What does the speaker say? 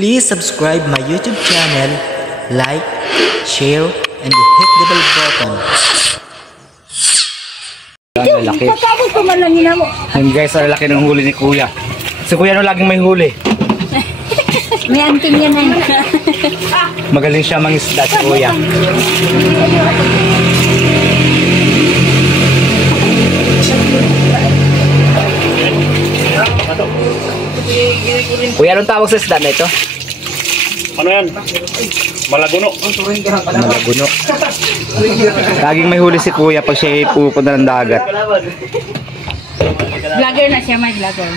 Please subscribe my YouTube channel, like, share, and hit the bell button. Ang laki. Yan guys, ang laki ng huli ni Kuya. Si Kuya no laging may huli. May anting yan na. Magaling siya mangisda si Kuya. Kuya, anong tawag sa isda na ito? Ano yan? Malaguno. Malaguno. Laging may huli si Kuya pag siya pupunta ng dagat. Vlogger na siya, may vlogger.